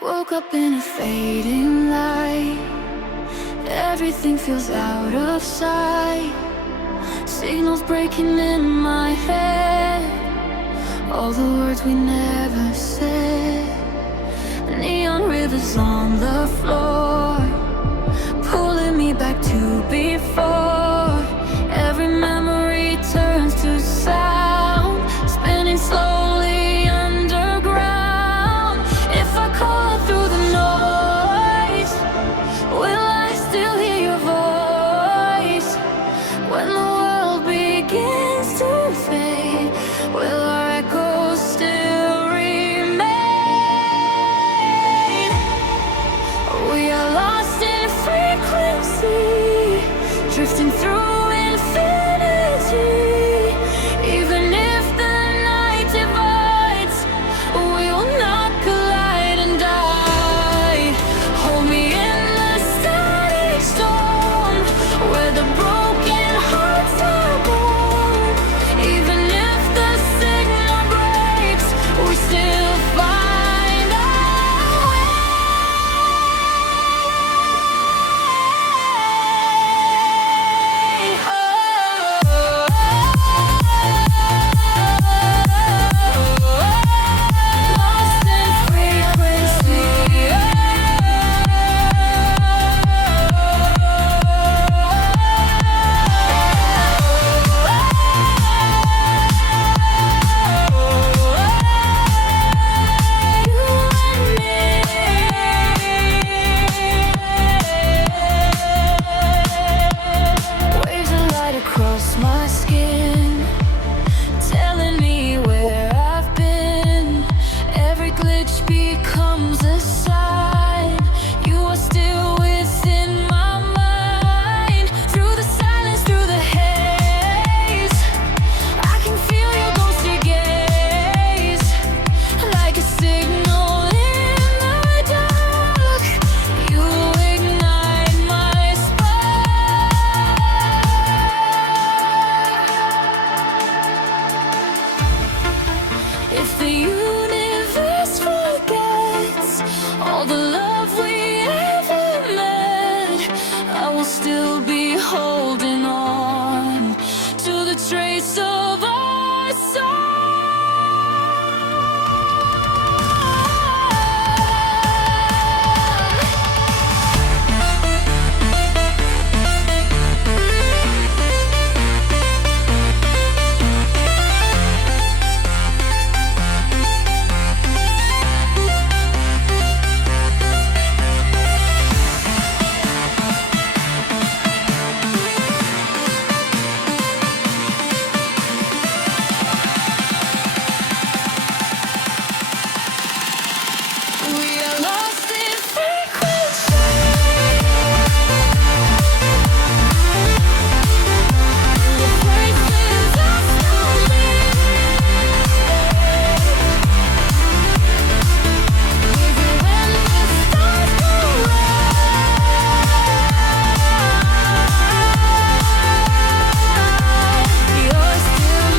Woke up in a fading light. Everything feels out of sight. Signals breaking in my head. All the words we never said. Neon rivers on the floor, pulling me back to before. Every memory turns to sound, spinning slowly underground. If I call through the noise, will I still hear your voice? When the world begins to fade, will our echoes still remain? We are lost in frequency, drifting through infinity. Even if the night divides, we will not collide and die. Hold me in the static storm, where the broken hearts are born. Even if the signal breaks, we still find our way. Lost in frequency. Waves of light across my skin, telling me where I've been. Every glitch becomes a sign. You are still within my mind. Through the silence, through the haze, I can feel your ghostly gaze. Like a signal in the dark, you ignite my spark. If the universe forgets all the love we ever met, I will still be holding on to the trace of our song. We are lost in frequency. The places I still live. Even when the stars go out, you're still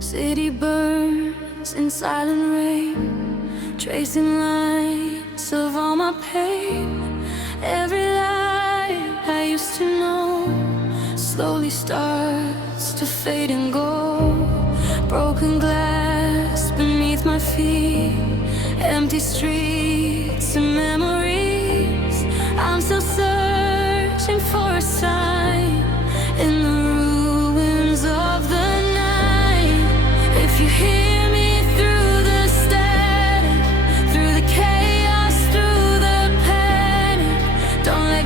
City burns in silent rain, tracing lines of all my pain. Every light I used to know slowly starts to fade and go. Broken glass beneath my feet, empty streets and memories. I'm still searching for a sign in the ruins of the night. If you hear me through the static, through the chaos, through the panic, don't let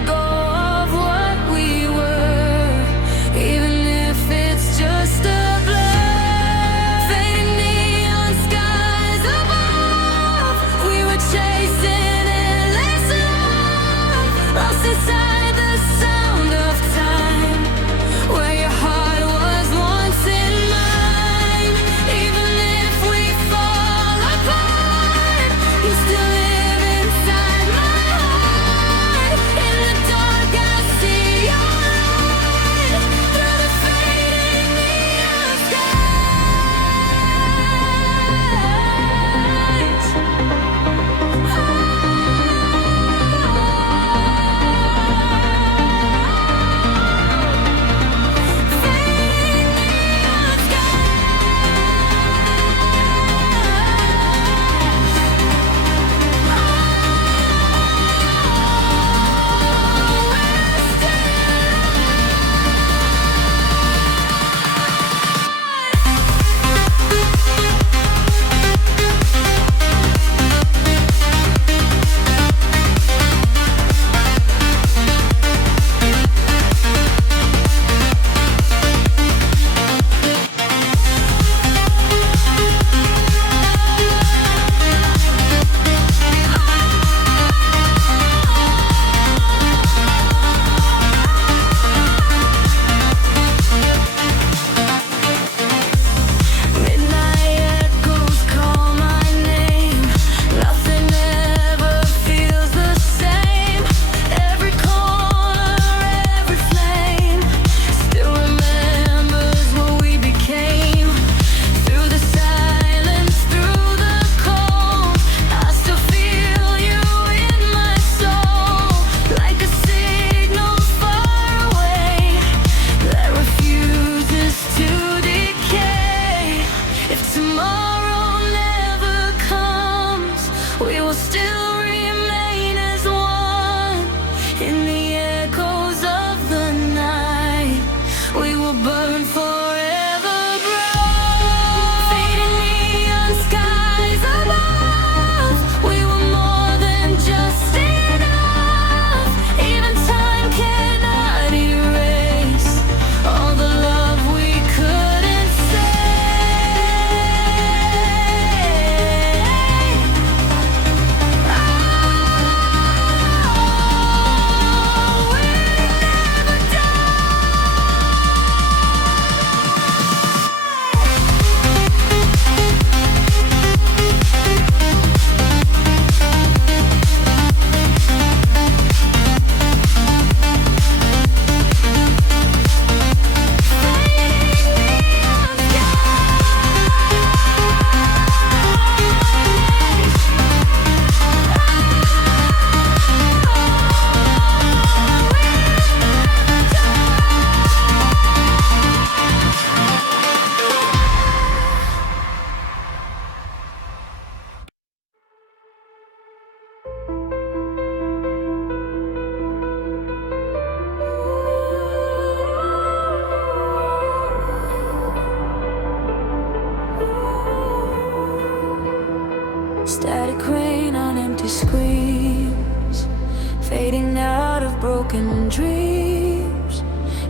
fading out of broken dreams.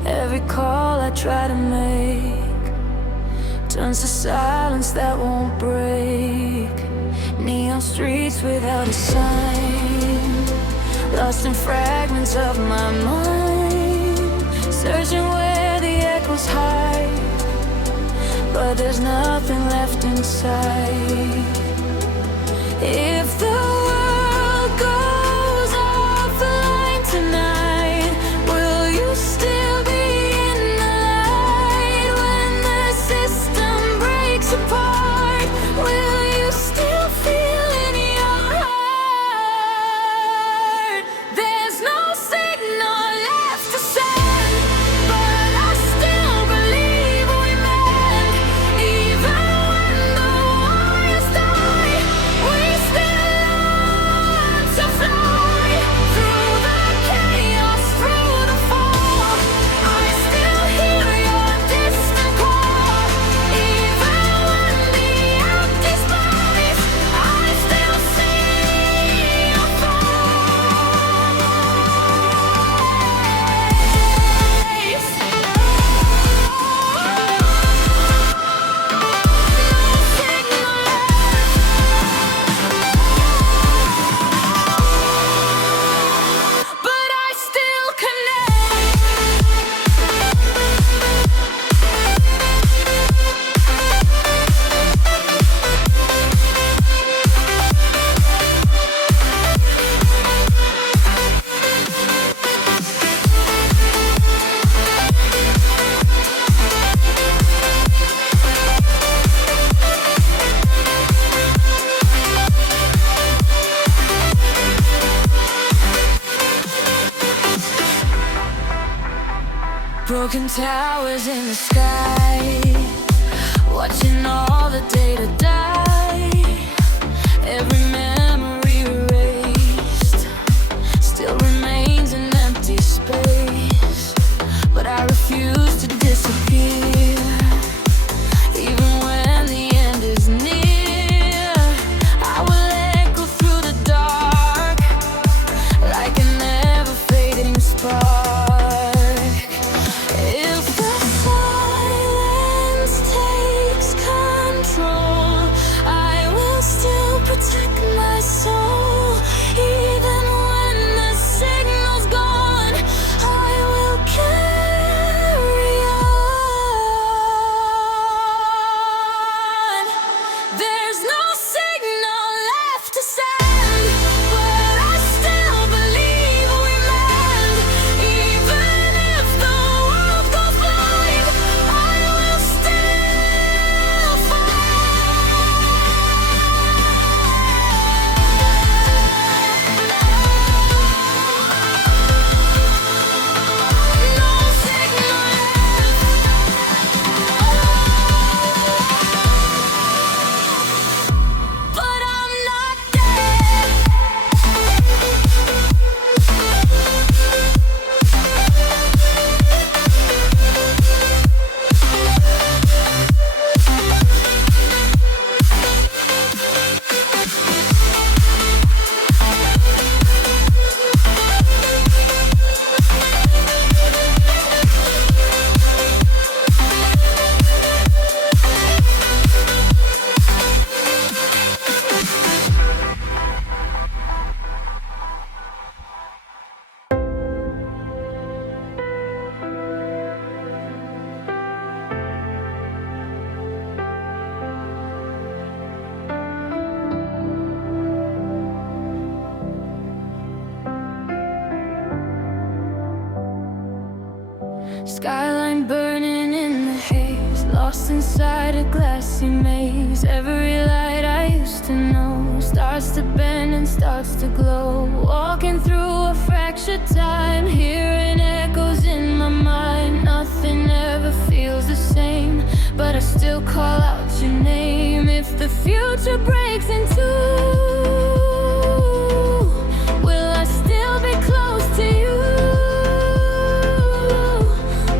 Every call I try to make turns to silence that won't break. Neon streets without a sign, lost in fragments of my mind, searching where the echoes hide, but there's nothing left inside. If the world goes offline tonight, will you still be in the light? When the system breaks apart, will you still feel in your heart? There's no signal left to send, but I still believe we mend. Even when the warriors die, we still learn to fly. Through the chaos, through the fall, I still hear your distant call. Even when the empty space, I still see your face. But I still connect. Broken towers in the sky, watching all the data die. Every memory erased still remains an empty space. But I refuse to disappear, even when the end is near. I will echo through the dark like a never fading spark. If the silence takes control, I will still protect my soul. Even when the signal's gone, I will carry on. There's no signal left to send, but I still believe we mend. Even if the world goes blind, I will still find. No signal left, but I'm not dead. Skyline burning in the haze, lost inside a glassy maze. Every light I used to know starts to bend and starts to glow. Walking through a fractured time, hearing echoes in my mind. Nothing ever feels the same, but I still call out your name. If the future breaks in two, will I still be close to you?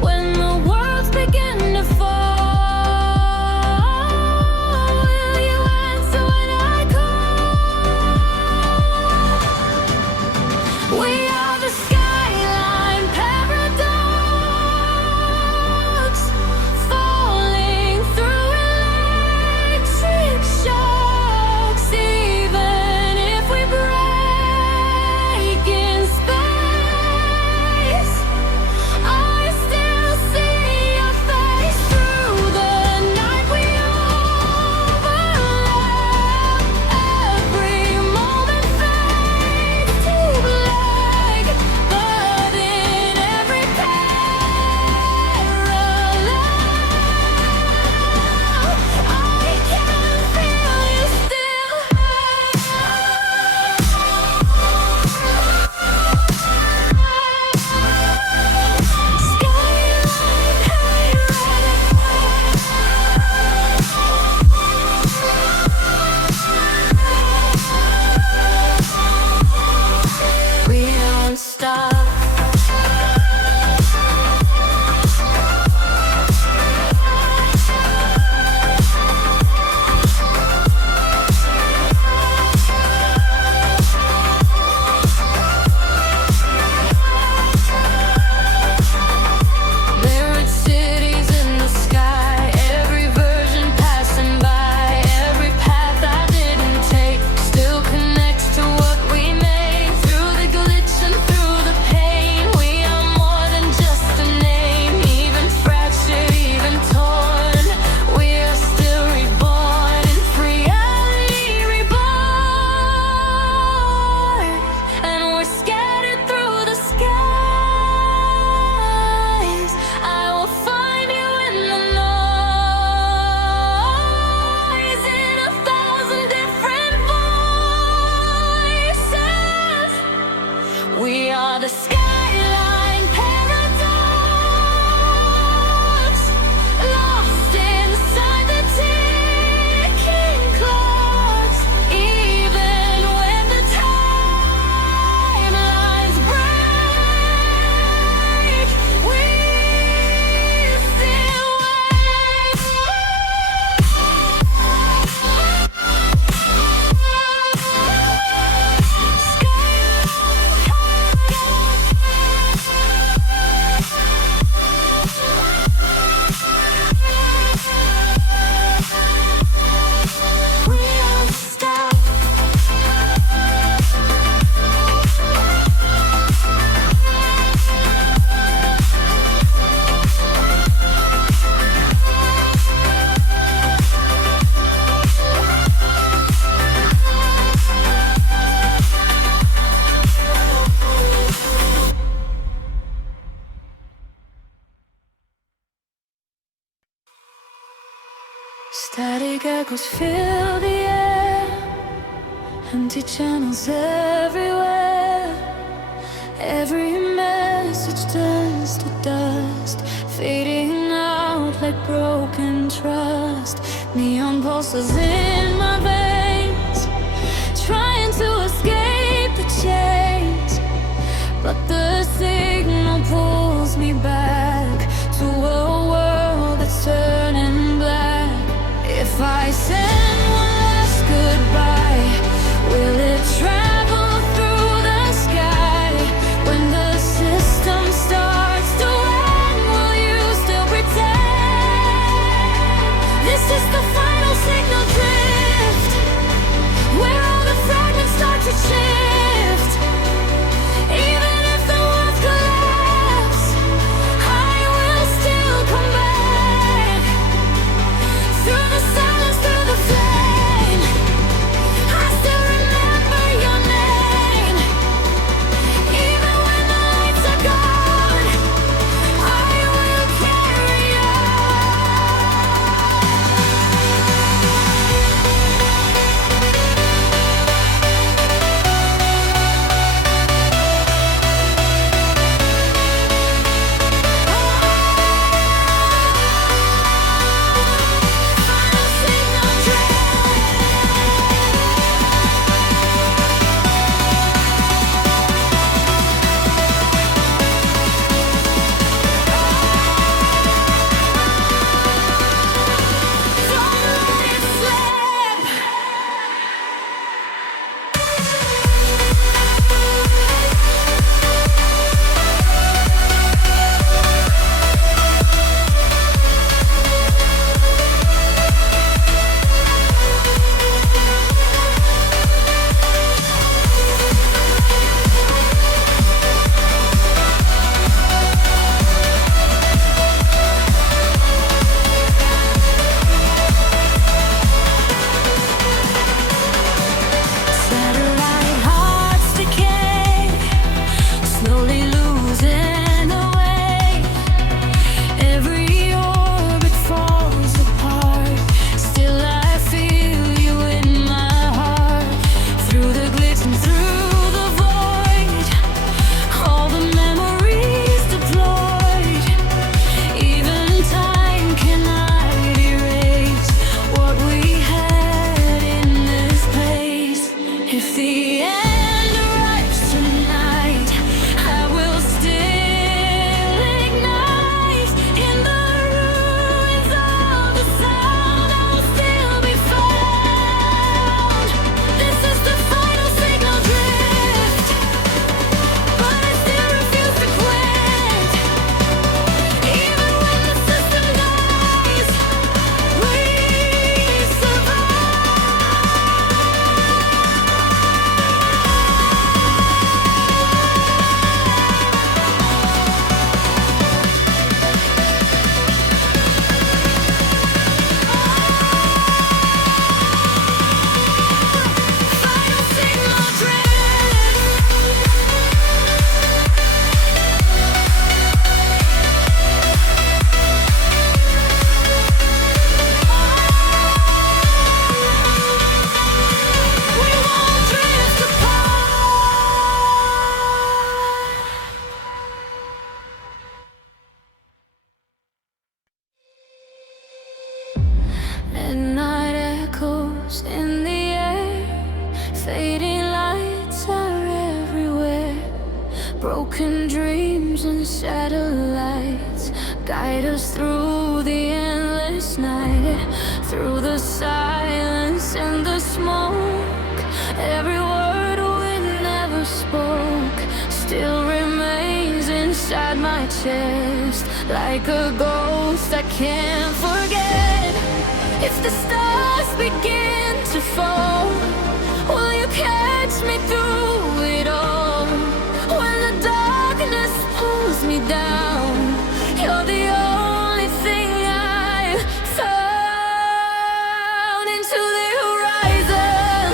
When the worlds begin to fall, will you answer when I call? We are are the skyline paradox, lost inside the ticking clocks. Even when the timelines break, we still wait. We don't stop. Static echoes fill the air, empty channels everywhere. Every message turns to dust, fading out like broken trust. Neon pulses in my veins, trying to escape the chains, but the signal pulls me back to a world that's turning black. If I send one last goodbye, will it travel through the sky? When the system starts to end, will you still pretend? This is the final signal drift. Broken dreams and satellites guide us through the endless night, through the silence and the smoke. Every word we never spoke still remains inside my chest, like a ghost I can't forget. If the stars begin to fall, will you catch me through it all? When the darkness pulls me down, you're the only thing I found. Into the horizon,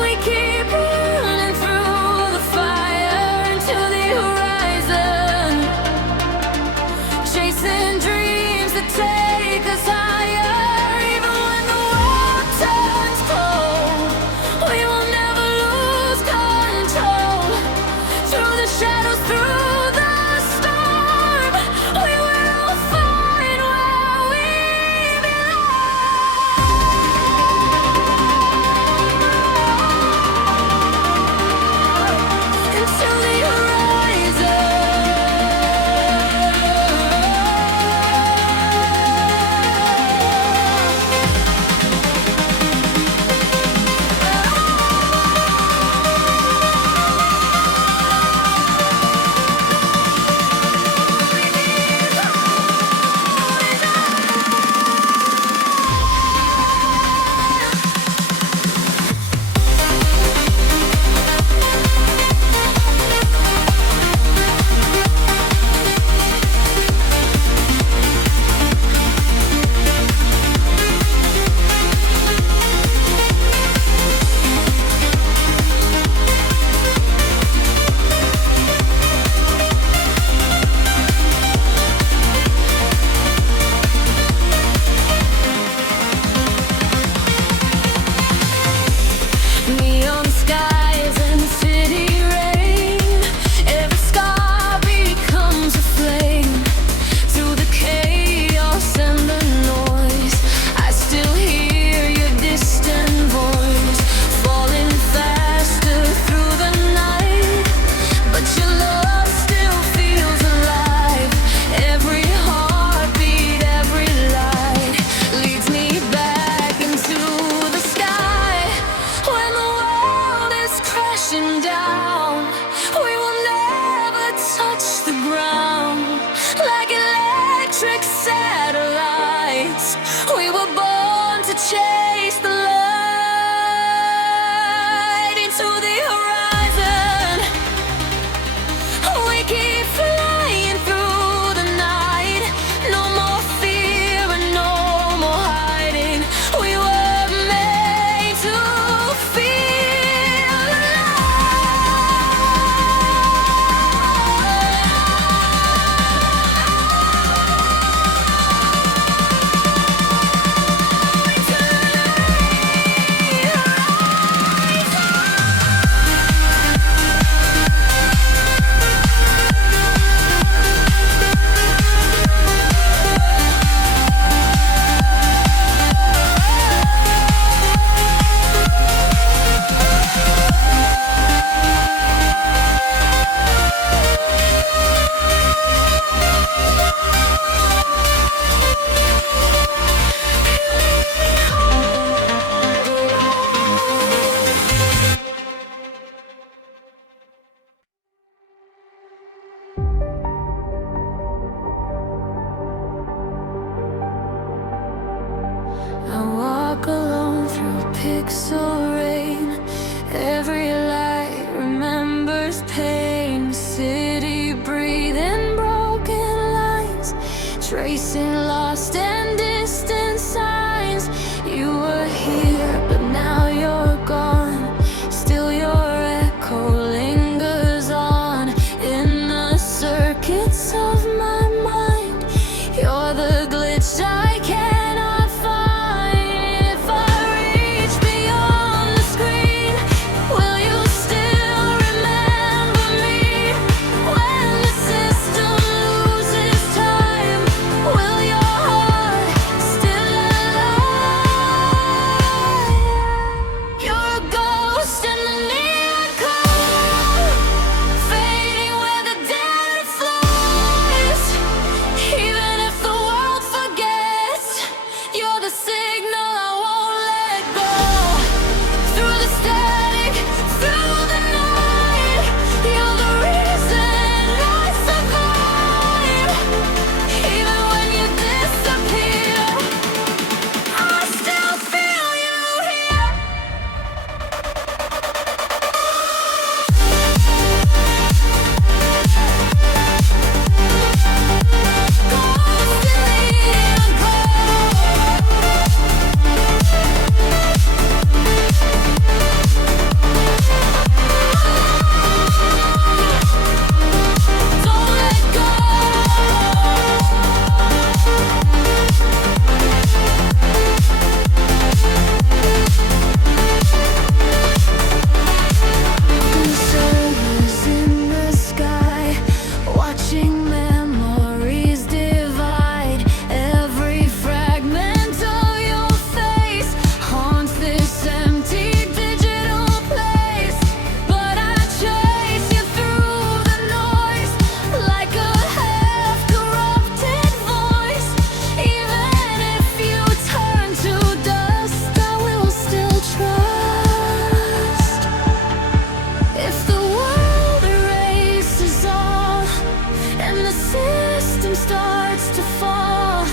we keep running through the fire. Into the horizon, chasing dreams that take us higher. Even when the world turns cold, we will never If the world erases all and the system starts to fall,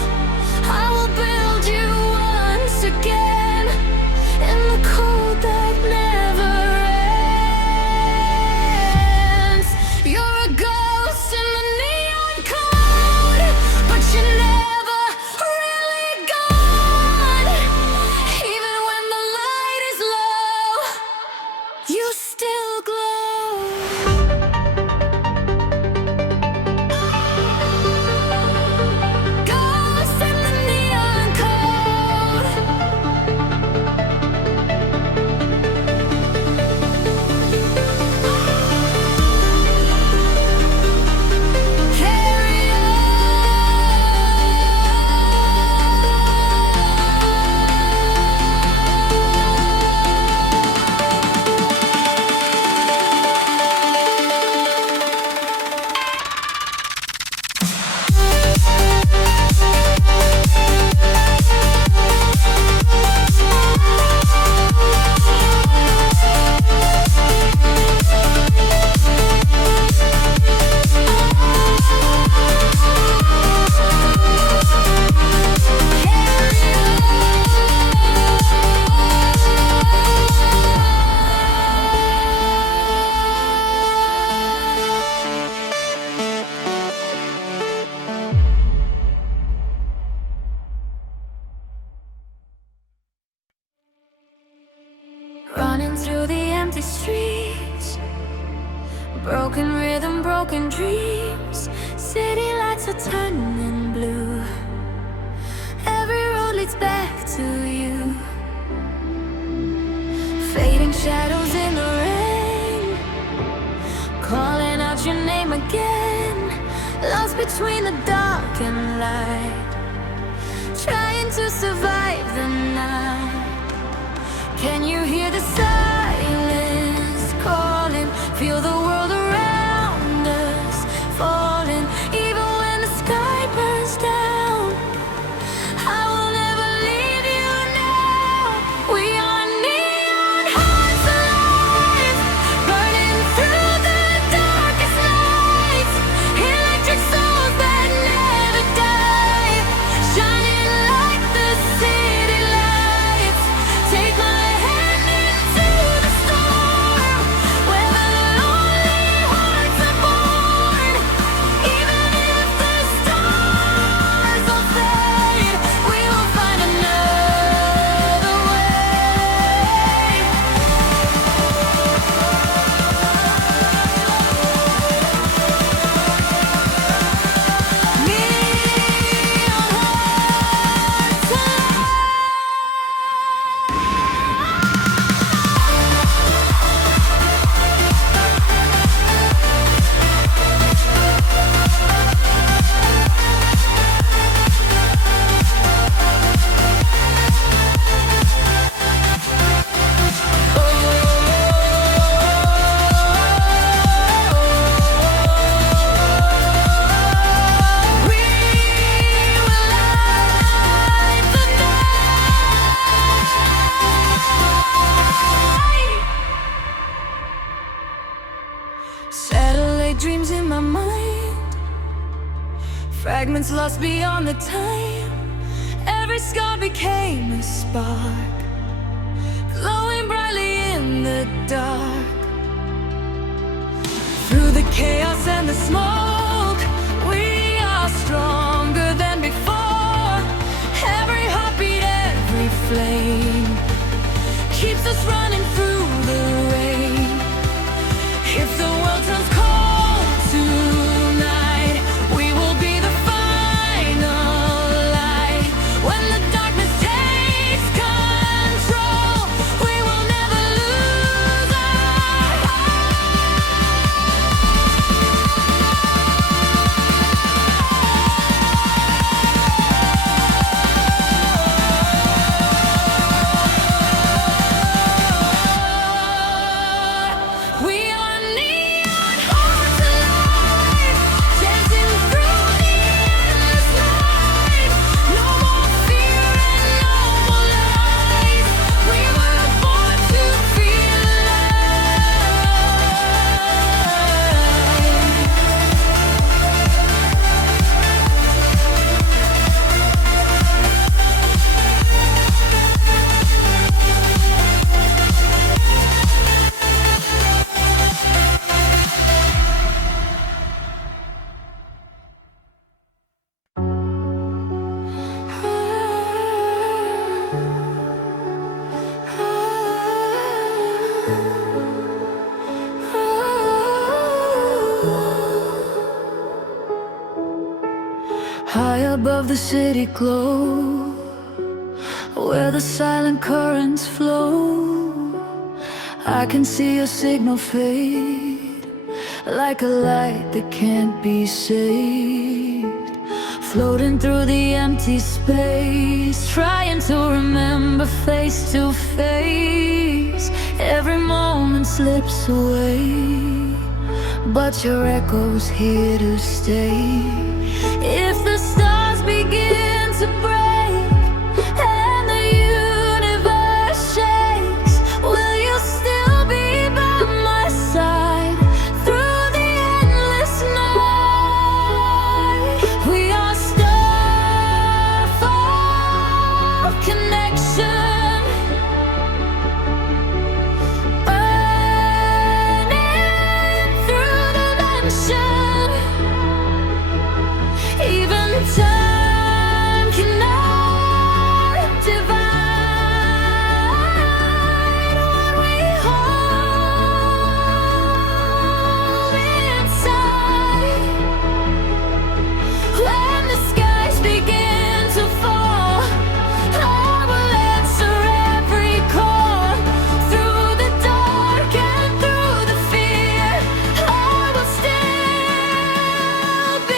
I will build you once again in the cold that never ends. You're a ghost in the neon code, but you're never really gone. Even when the light is low, you still glow. Ghost in the neon code. Carry running through the empty streets, broken rhythm, broken dreams. City lights are turning blue. Every road leads back to you. Fading shadows in the rain, calling out your name again. Lost between the dark and light, trying to survive the night. Can you hear the silence calling? Feel the world around us falling. Even when the sky burns down, I will never leave you now. We are neon hearts alive, burning through the darkest nights. Electric souls that never die, shining like the city lights. Take my hand into the storm, where the lonely hearts are born. Even if the stars all fade, we will find another way. Neon hearts alive. We will light the night. Satellite dreams in my mind, fragments lost beyond the time. Every scar became a spark, glowing brightly in the dark. Through the chaos and the smoke, we are stronger than before. Every heartbeat, every flame keeps us running through the rain. If the world turns cold tonight, we will be the final light. When the darkness takes control, we will never lose our hope. above the city glow, where the silent currents flow. I can see a signal fade, like a light that can't be saved, floating through the empty space, trying to remember face to face. Every moment slips away, but your echo's here to stay. If the stars begin to break and the universe shakes, will you still be by my side through the endless night? We are starfall connection, burning through dimension. Even time cannot divide what we hold inside. When the skies begin to fall, I will answer every call. Through the dark and through the fear, I will still be.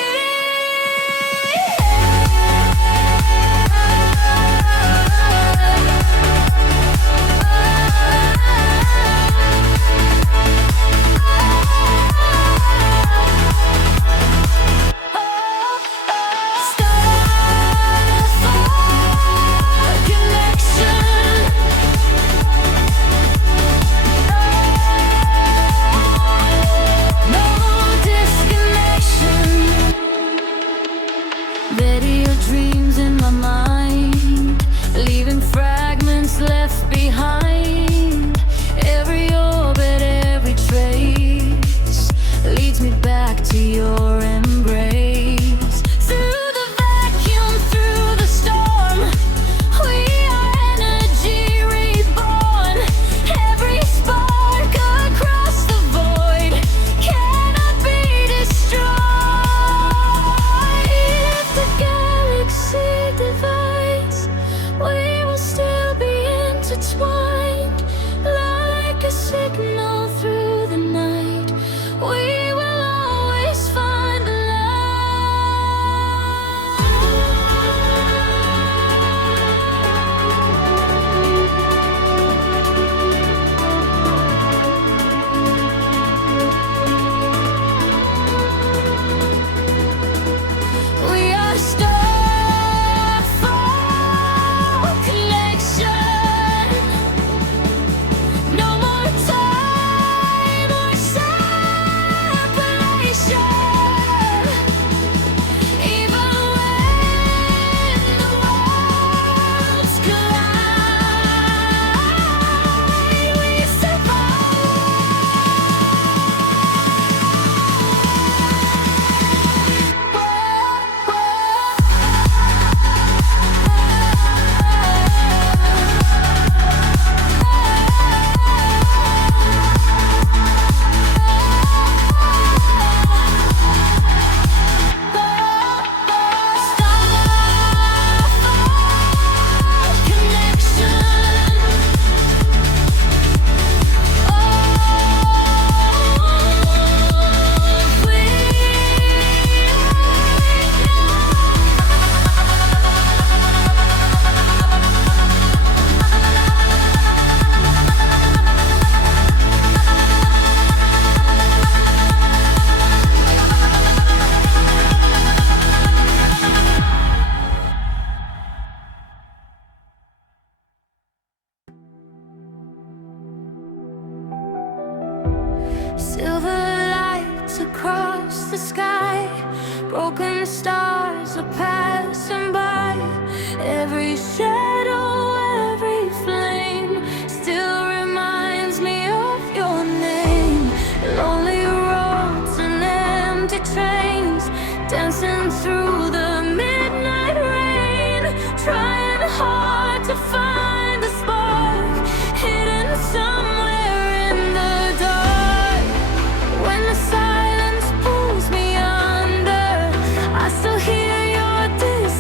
Bury your dreams in my mind, leaving fragments left behind. Every orbit, every trace leads me back to your embrace. Through the vacuum, through the storm, we are energy reborn. Every spark across the void cannot be destroyed. If the galaxy divides, we will still be intertwined, like a signal through the night. We will always find the We are starfall connection. No more time or separation. Even when the worlds collide, we silver lights across the sky, broken stars are passing by. Every shadow, every flame still reminds me of your name. Lonely roads and empty trains, dancing through the midnight rain, trying hard to find the spark hidden somewhere in the dark. When the silence pulls me under, I still hear your distant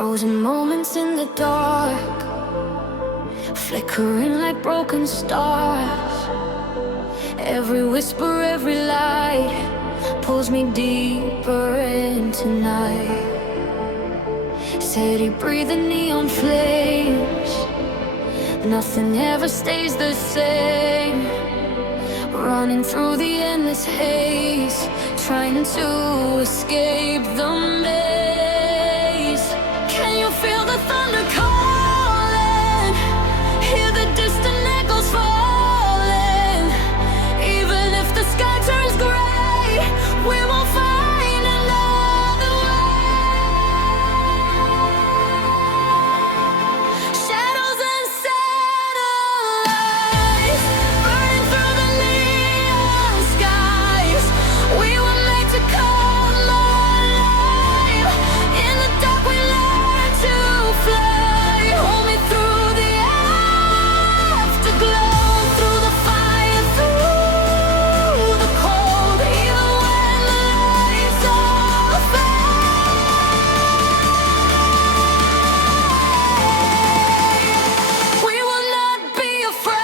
Frozen moments in the dark, flickering like broken stars. Every whisper, every light pulls me deeper into night. City breathing neon flames, nothing ever stays the same. Running through the endless haze, trying to escape the maze. Can you feel the thunder calling? Hear the distant echoes falling. Even if the sky turns gray, we will find another way. Shadows and satellites burning through the neon skies. We were made to come alive. In the dark we learn to fly. Hold me through the afterglow, through the fire, through the cold. Even when the lights all fade, we will not be afraid.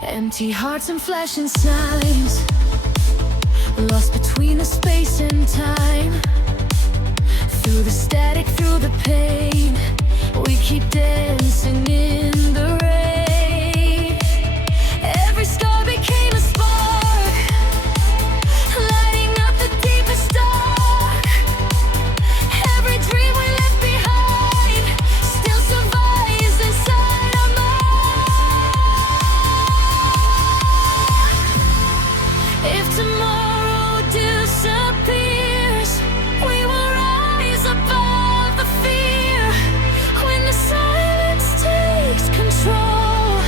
Empty hearts and flashing signs, lost between the space and time. Through the static, through the pain, we keep dancing in the rain. Every scar became a spark, lighting up the deepest dark. Every dream we left behind still survives inside our minds. If tomorrow disappears, we will rise above the fear. When the silence takes control,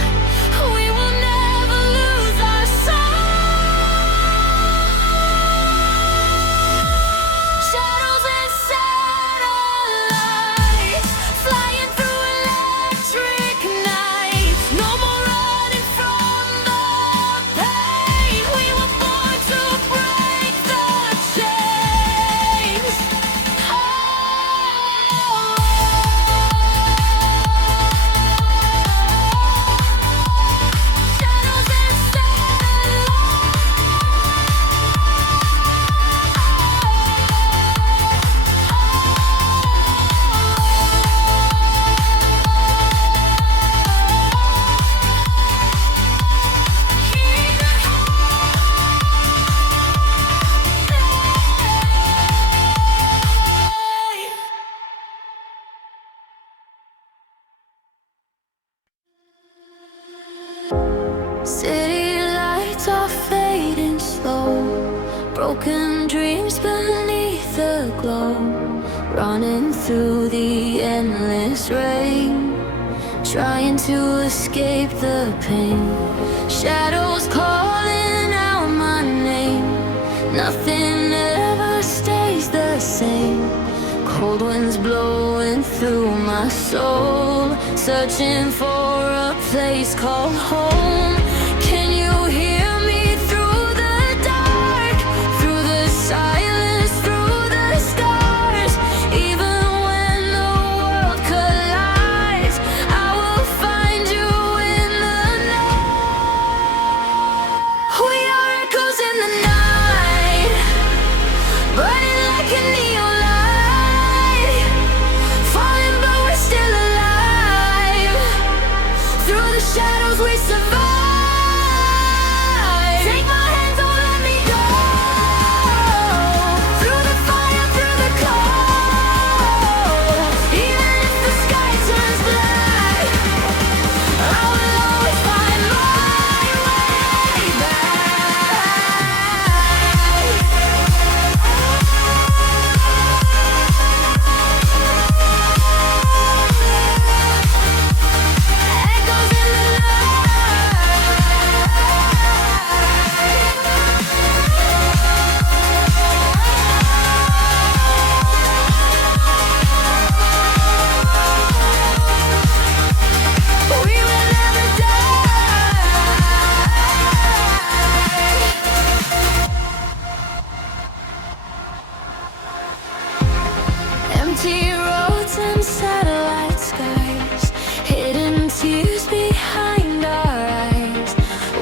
we will never lose our soul. Shadows and satellites, flying through electric nights. No more running from the pain. We were born to break the chains. Shadows and city lights are fading slow, broken dreams beneath the glow. Running through the endless rain, trying to escape the pain. Shadows calling out my name, nothing ever stays the same. Cold winds blowing through my soul, searching for a place called home. Can you hear me through the dark, through the silence, through the stars? Even when the world collides, I will find you in the night. We are echoes in the night, burning like a neon light. Empty roads and satellite skies, hidden tears behind our eyes.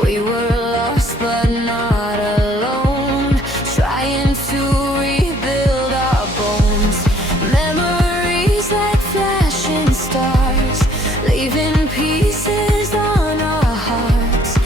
We were lost but not alone, trying to rebuild our bones. Memories like flashing stars, leaving pieces on our hearts.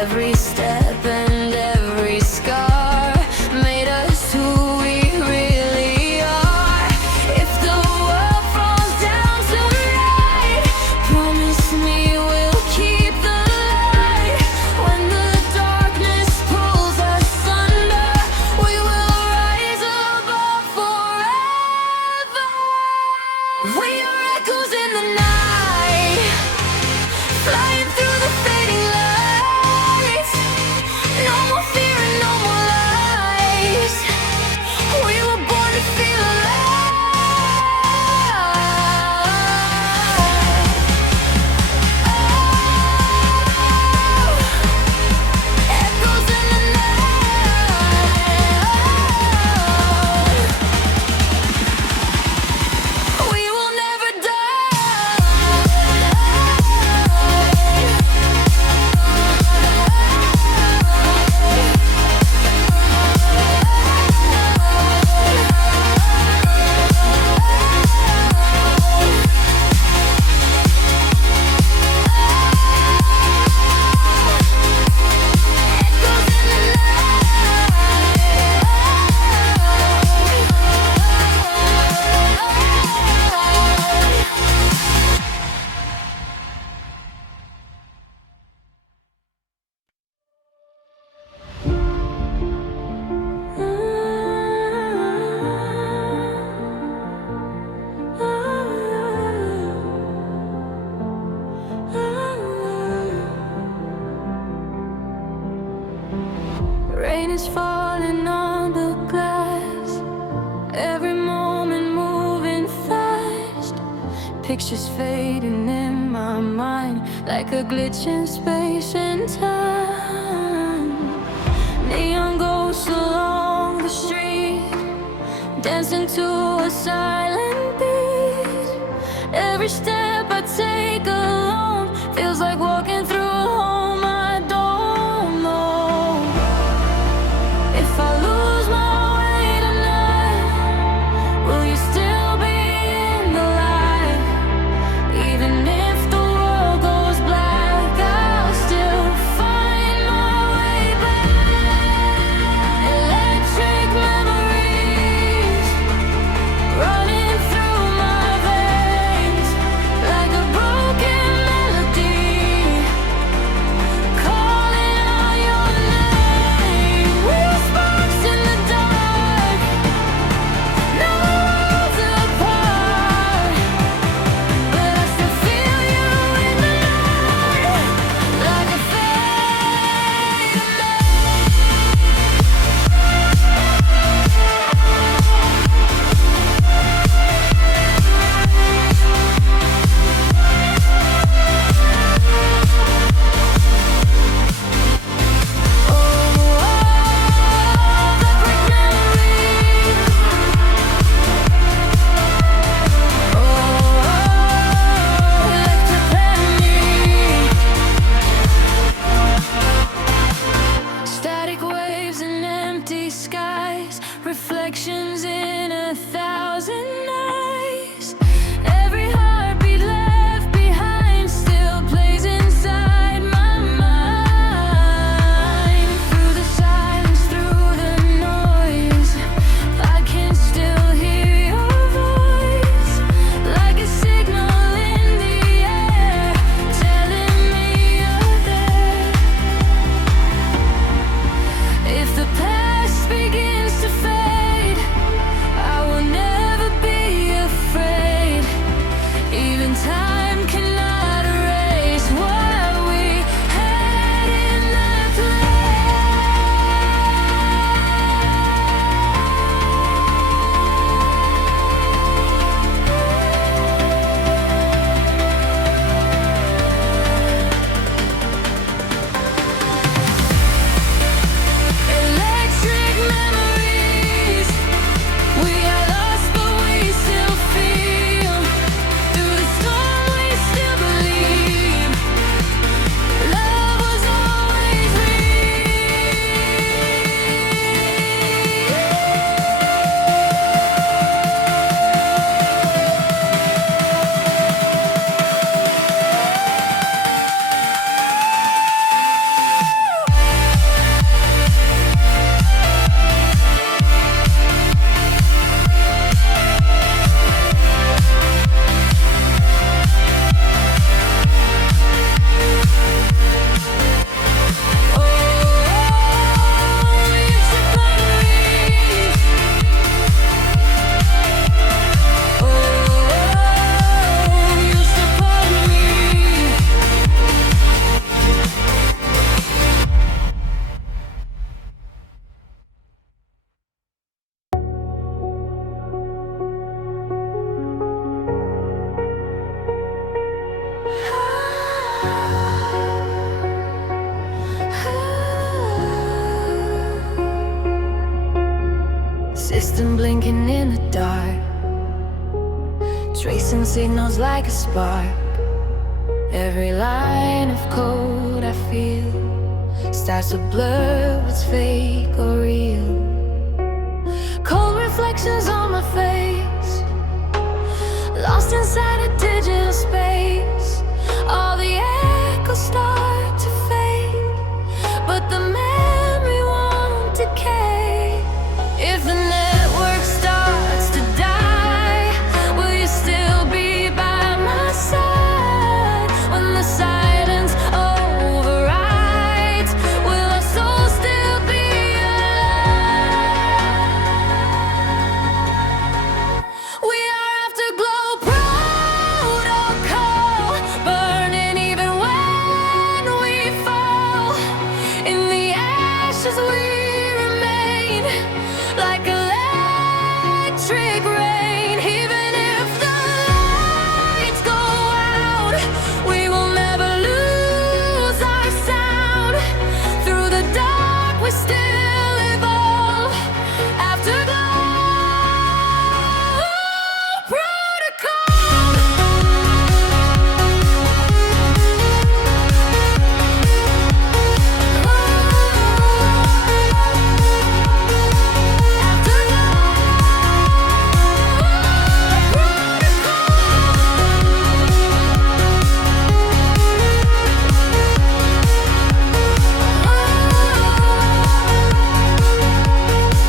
Every step and every scar made us who we really are. If the world falls down tonight, promise me we'll keep the light. When the darkness pulls us under, we will rise above forever. We are echoes in the night, flying through the fading lights. No more fear and no more lies. We were born to feel alive. Echoes in the night. We will never Rain is falling on the glass, every moment moving fast. Pictures fading in my mind, like a glitch in space and time. Neon ghosts along the street, dancing to a silent beat. Every step I take alone feels like walking through a home I don't know. If I lose my way tonight, will you still be in the light? Even if the world goes black, I'll still find my way back. Electric memories running through my veins, like a broken melody, calling out your name. We're sparks in the dark, no worlds apart, but I still feel you in the night, like a faded static waves and empty skies, reflections in 1,000 eyes. Every heartbeat left behind still plays inside my mind. Through the silence, through the noise, I can still hear your voice, like a signal in the air, telling me you're there. If the past begins to fade, I will never be afraid. Even time cannot erase what we had in that Electric memories, we are lost but we still feel. blinking in the dark, tracing signals like a spark. Every line of code I feel starts to blur what's fake or real. Cold reflections on my face, lost inside a digital space. All the echoes start to fade, but the memory won't decay. If the network starts to die, will you still be by my side? When the silence overrides, will our soul still be alive? We are afterglow protocol, burning even when we fall. In the ashes we remain, like electric rain. Even if the lights go out, we will never lose our sound. Through the dark we still evolve. Afterglow protocol.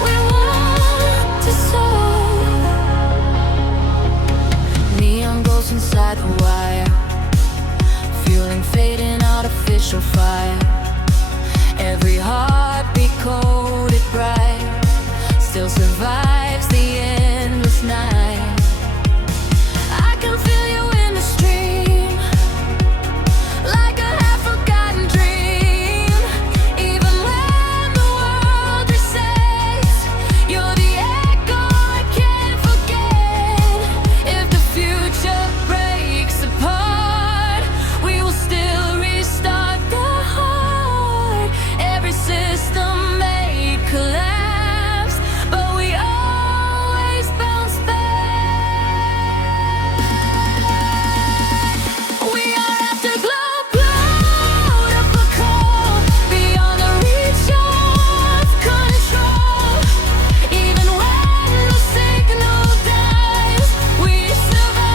We want to soar. Neon glows inside the wire, fueling fading artificial fire. Every heartbeat coded bright still survives the endless night. I can feel you in the stream, like a half-forgotten dream. Even when the world recedes, you're the echo I can't forget. If the future breaks apart, we will still restart the heart. Every system may collapse, but we always bounce back. We are afterglow protocol, beyond the reach of control. Even when the signal dies, we survive.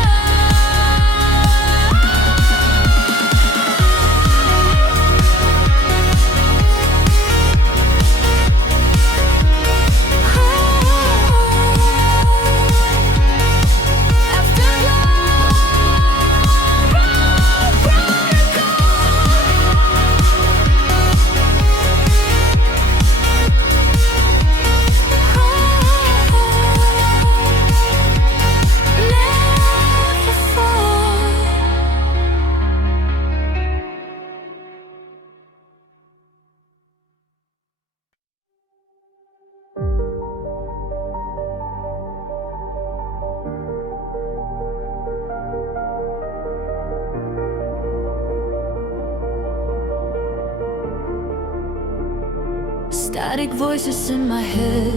Static voices in my head,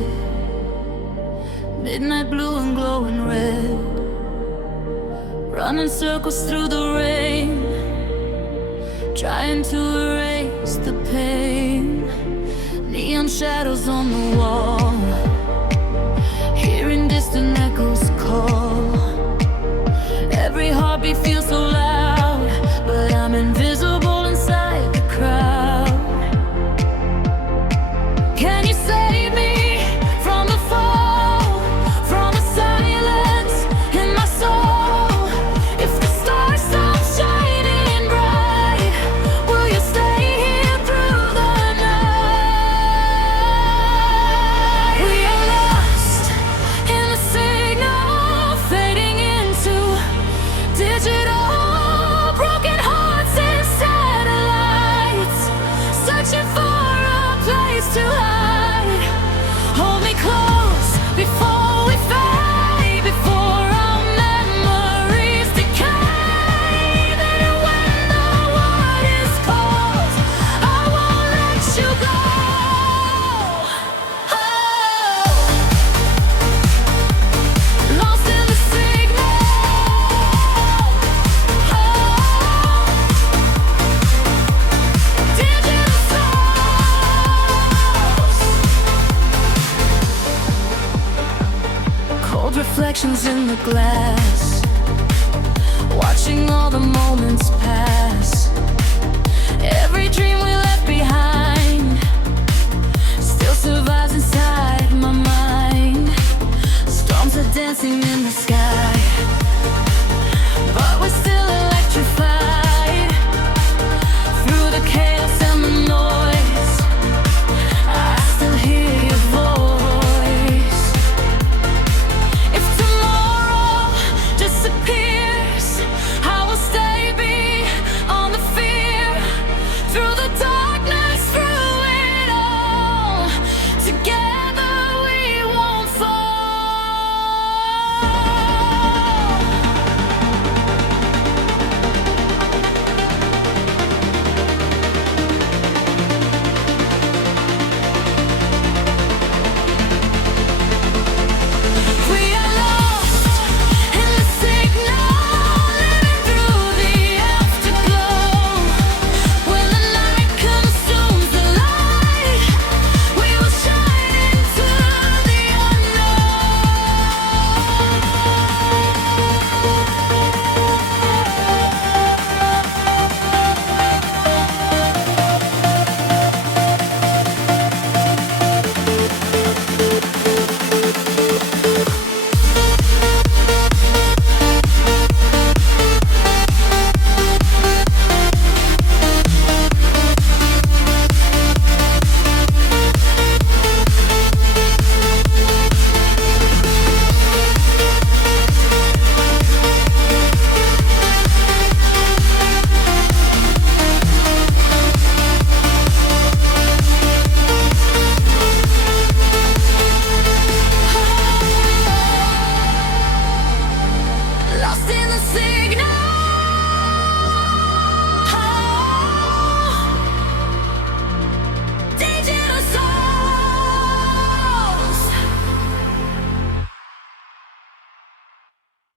midnight blue and glowing red, running circles through the rain, trying to erase the pain. Neon shadows on the wall, hearing distant echoes call. Every heartbeat feels so loud, but I'm invisible inside the crowd. Can you save me from the fall, from the silence in my soul? If the stars stop shining bright, will you stay here through the night? We are lost in the signal. disappears, I will stay beyond the fear, through the darkness, through it all. Together we won't fall. We are lost in the signal, living through the afterglow. When the night consumes the light, we will shine into the lost in the signal.